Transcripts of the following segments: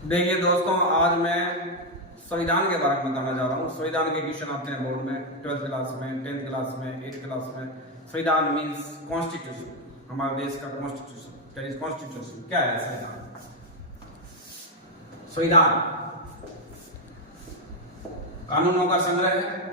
देखिए दोस्तों, आज मैं संविधान के बारे में बताना जा रहा हूँ। संविधान के क्वेश्चन आते हैं बोर्ड में, 12th क्लास में, 10th क्लास में, 8th क्लास में। संविधान मीन्स कॉन्स्टिट्यूशन, हमारे देश का कॉन्स्टिट्यूशन। That is constitution. क्या है संविधान? संविधान कानूनों का संग्रह है।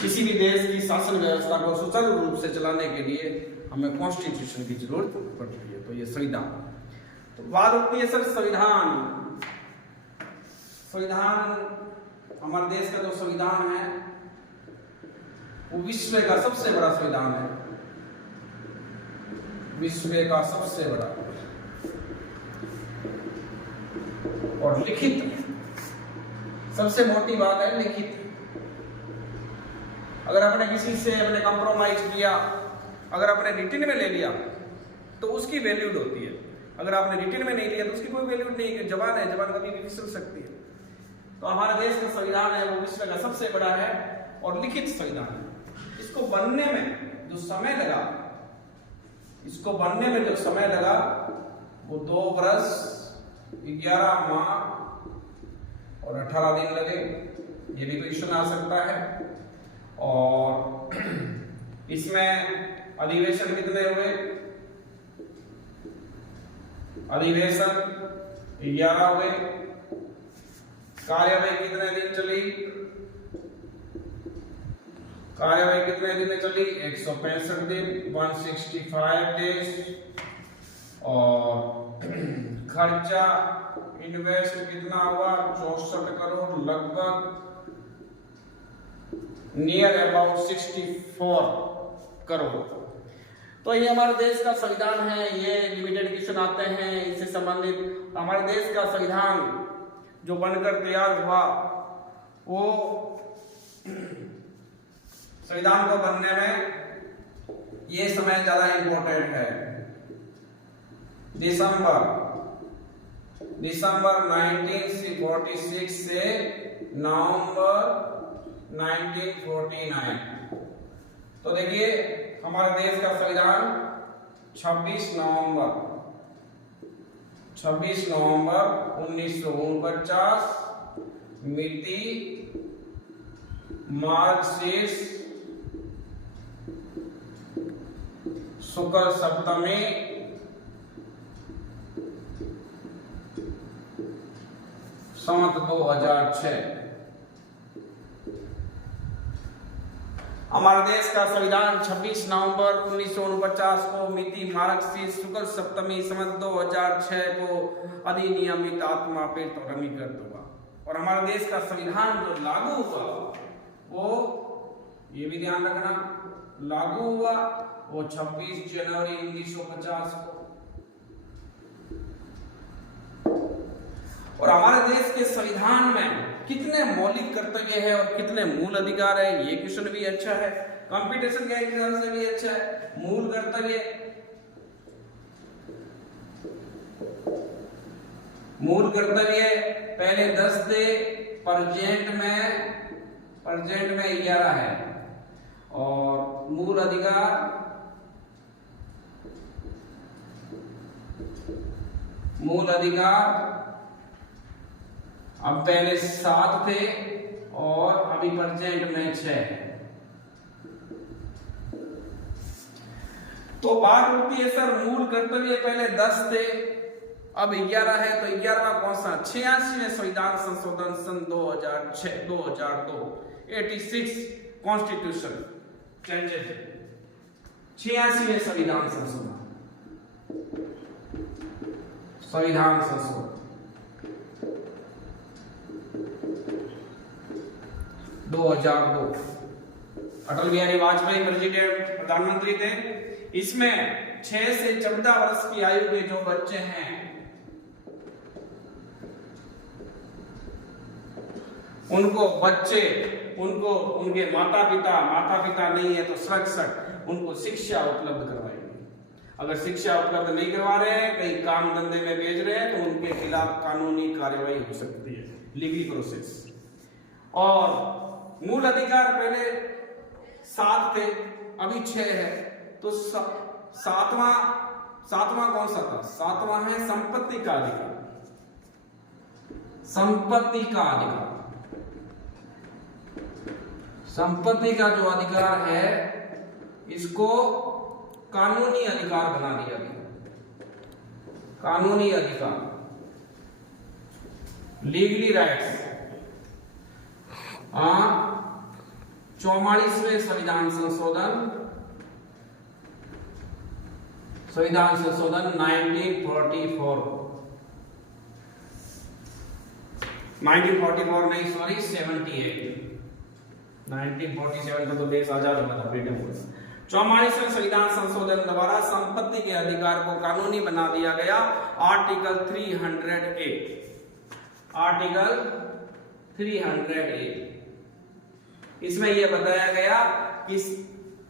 किसी भी देश की शासन व्यवस्था को सुचारू रूप से चलाने के लिए हमें कॉन्स्टिट्यूशन की जरूरत पड़ती है। तो ये संविधान। तो बात होती है सर संविधान। हमारे देश का जो संविधान है वो विश्व का सबसे बड़ा संविधान है। विश्व का सबसे बड़ा और लिखित। सबसे मोटी बात है लिखित। अगर आपने किसी से अपने कंप्रोमाइज किया, अगर आपने रिटन में ले लिया तो उसकी वैल्यूड होती है। अगर आपने रिटन में नहीं लिया तो उसकी कोई वैल्यूड नहीं है। जबान है, जबान कभी भी फिसल सकती है। तो हमारे देश का संविधान है वो विश्व का सबसे बड़ा है और लिखित संविधान है। इसको बनने में जो समय लगा वो 2 वर्ष 11 माह और 18 दिन लगे। ये भी क्वेश्चन आ सकता है। और इसमें अधिवेशन कितने हुए? अधिवेशन 11 हुए। कार्यवाही कितने दिन चली? कार्यवाही कितने दिन में चली? 165 दिन, 165 डेज। और खर्चा इन्वेस्ट कितना हुआ? 64 करोड़ लगभग, नियर अबाउट 64 करोड़। तो ये हमारे देश का संविधान है। ये लिमिटेड क्वेश्चन आते हैं इससे संबंधित। हमारे देश का संविधान जो बनकर तैयार हुआ वो संविधान को बनने में ये समय ज्यादा इंपॉर्टेंट है। दिसंबर 1946 से नवंबर 1949। तो देखिए हमारे देश का संविधान 26 नवंबर 1949, मिति मार्क्सिस शुक्ल सप्तमी संवत 2006। हमारे देश का संविधान 26 नवंबर 1949 को मिति मार्क्सिस शुक्ल सप्तमी संवत 2006 को अधिनियमित आत्मा पे रमीकृत हुआ। और हमारे देश का संविधान जो लागू हुआ वो, ये भी ध्यान रखना, लागू हुआ वो 26 जनवरी 1950 को। और हमारे देश के संविधान में कितने मौलिक कर्तव्य है और कितने मूल अधिकार है, ये क्वेश्चन भी अच्छा है। कंपटीशन के एग्जाम से भी अच्छा है। मूल कर्तव्य पहले 10 थे, प्रेजेंट में 11 है। और मूल अधिकार अब पहले 7 थे और अभी प्रेजेंट में 6 है। तो बात होती है सर मूल कर्तव्य पहले 10 थे अब 11 है। तो 11वां कौन सा? 86वें संविधान संशोधन सन 2002 86 कॉन्स्टिट्यूशन चेंजेस। 86वें संविधान संशोधन 2002। अटल बिहारी वाजपेयी प्रेसिडेंट प्रधानमंत्री थे। इसमें 6 से 14 वर्ष की आयु के जो बच्चे हैं उनके माता पिता नहीं है तो सुरक्षक उनको शिक्षा उपलब्ध करवाएंगे। अगर शिक्षा उपलब्ध नहीं करवा रहे हैं, कहीं काम धंधे में भेज रहे हैं तो उनके खिलाफ कानूनी कार्रवाई हो सकती है, लीगल प्रोसेस। और मूल अधिकार पहले 7 थे, अभी 6 है। तो सातवां कौन सा था? 7वां है संपत्ति का अधिकार। संपत्ति का अधिकार, संपत्ति का जो अधिकार है इसको कानूनी अधिकार बना दिया गया। कानूनी अधिकार, लीगली राइट्स। 44वें संविधान संशोधन 1944 नहीं, सॉरी 78। 1947 में तो देश आजाद हुआ था, फ्रीडम हुआ। 44वें संविधान संशोधन द्वारा संपत्ति के अधिकार को कानूनी बना दिया गया। आर्टिकल 300A, आर्टिकल 300A, इसमें यह बताया गया कि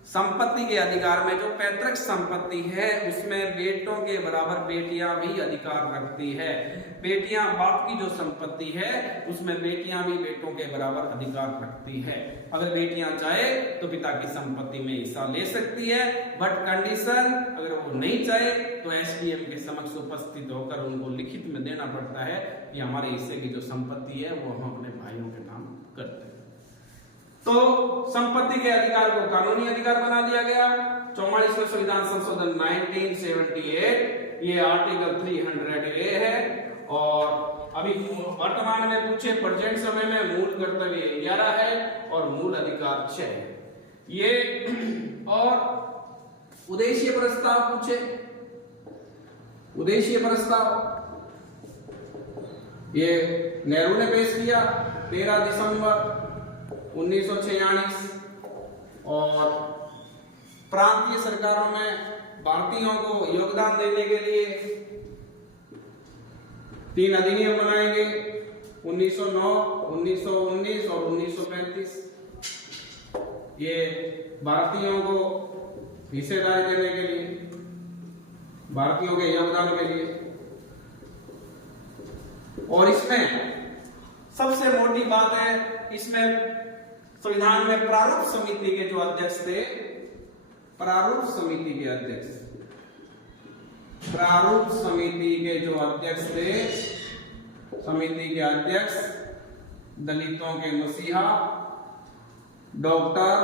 संपत्ति के अधिकार में जो पैतृक संपत्ति है उसमें बेटों के बराबर बेटियां भी अधिकार रखती है। बेटियां, बाप की जो संपत्ति है उसमें बेटियां भी बेटों के बराबर अधिकार रखती है। अगर बेटियां चाहे तो पिता की संपत्ति में हिस्सा ले सकती है, बट कंडीशन, अगर वो नहीं चाहे तो एसडीएम के समक्ष उपस्थित होकर उनको लिखित में देना पड़ता है कि हमारे हिस्से की जो संपत्ति है वो हम अपने भाइयों के नाम करते हैं। तो संपत्ति के अधिकार को कानूनी अधिकार बना दिया गया। 44वें संविधान संशोधन 1978, ये आर्टिकल 300A है। और अभी वर्तमान में पूछे, प्रेजेंट समय में मूल कर्तव्य 11 है और मूल अधिकार 6 है। ये और उद्देश्य प्रस्ताव पूछे, उद्देश्य प्रस्ताव ये नेहरू ने पेश किया 13 दिसंबर 1946। और प्रांतीय सरकारों में भारतीयों को योगदान देने के लिए 3 अधिनियम बनाएंगे, 1909, 1919 और 1935। ये भारतीयों को हिस्सेदारी देने के लिए, भारतीयों के योगदान के लिए। और इसमें सबसे मोटी बात है, इसमें संविधान में प्रारूप समिति के जो अध्यक्ष थे, प्रारूप समिति के अध्यक्ष, प्रारूप समिति के जो अध्यक्ष थे, समिति के अध्यक्ष दलितों के मसीहा डॉक्टर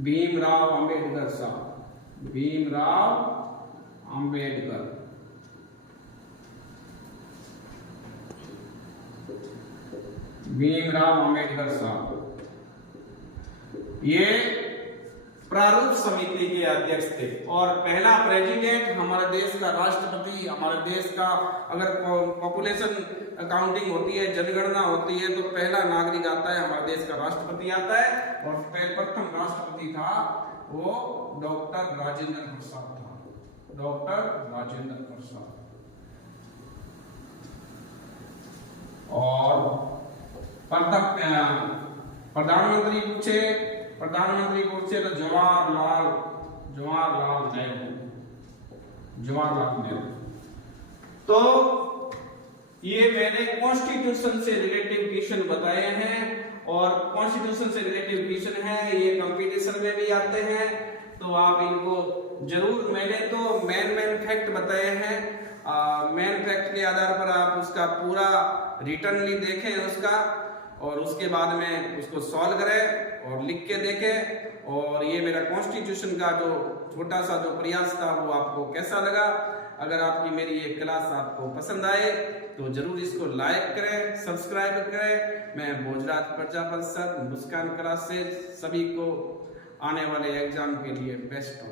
भीमराव अंबेडकर साहब, भीमराव अंबेडकर। भीमराव अंबेडकर साहब ये प्रारूप समिति के अध्यक्ष थे। और पहला प्रेसिडेंट, हमारे देश का राष्ट्रपति, हमारे देश का अगर पॉपुलेशन अकाउंटिंग होती है, जनगणना होती है, तो पहला नागरिक आता है, हमारे देश का राष्ट्रपति आता है। और प्रथम राष्ट्रपति था वो डॉक्टर राजेंद्र प्रसाद था, डॉक्टर राजेंद्र प्रसाद। और प्रधानमंत्री पूछे तो जवाहरलाल नेहरू। तो ये मैंने कॉन्स्टिट्यूशन से रिलेटिव क्वेश्चन बताए हैं। और कॉन्स्टिट्यूशन से रिलेटिव क्वेश्चन है, ये कंपटीशन में भी आते हैं, तो आप इनको जरूर, मैंने तो मेन फैक्ट बताए हैं। मेन फैक्ट के आधार पर आप उसका पूरा रिटर्नली देखें उसका, और उसके बाद में उसको सॉल्व करें और लिख के देखें। और ये मेरा कॉन्स्टिट्यूशन का जो छोटा सा जो प्रयास था वो आपको कैसा लगा? अगर आपकी मेरी ये क्लास आपको पसंद आए तो जरूर इसको लाइक करें, सब्सक्राइब करें। मैं भोजराज प्रजापति सर, मुस्कान क्लासेस, सभी को आने वाले एग्जाम के लिए बेस्ट ऑफ